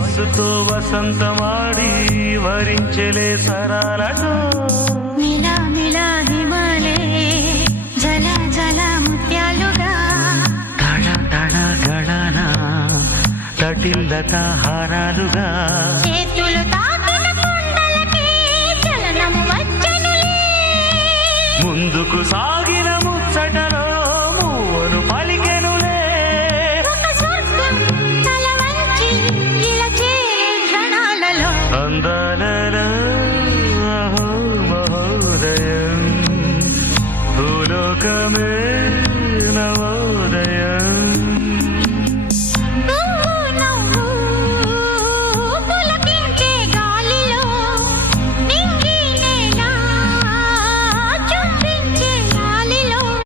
వయస్సుతో వసంతమాడి వరించలే సరాలతో మిలా మిలా హిమాలే జల జల ముత్యాలుగా తళ తళ గళన తటిల్లత హారాలుగా చేతులు తాకిన కొండలకే చలనం వచ్చనులే ముందుకు సాగిన ముచ్చటలో మూవను పలికెనులే ఒక స్వర్గం తల వంచి ఇలా చేరే క్షణాలలో అందాలలో అహో మహోదయం భూలోకమే నవోదయం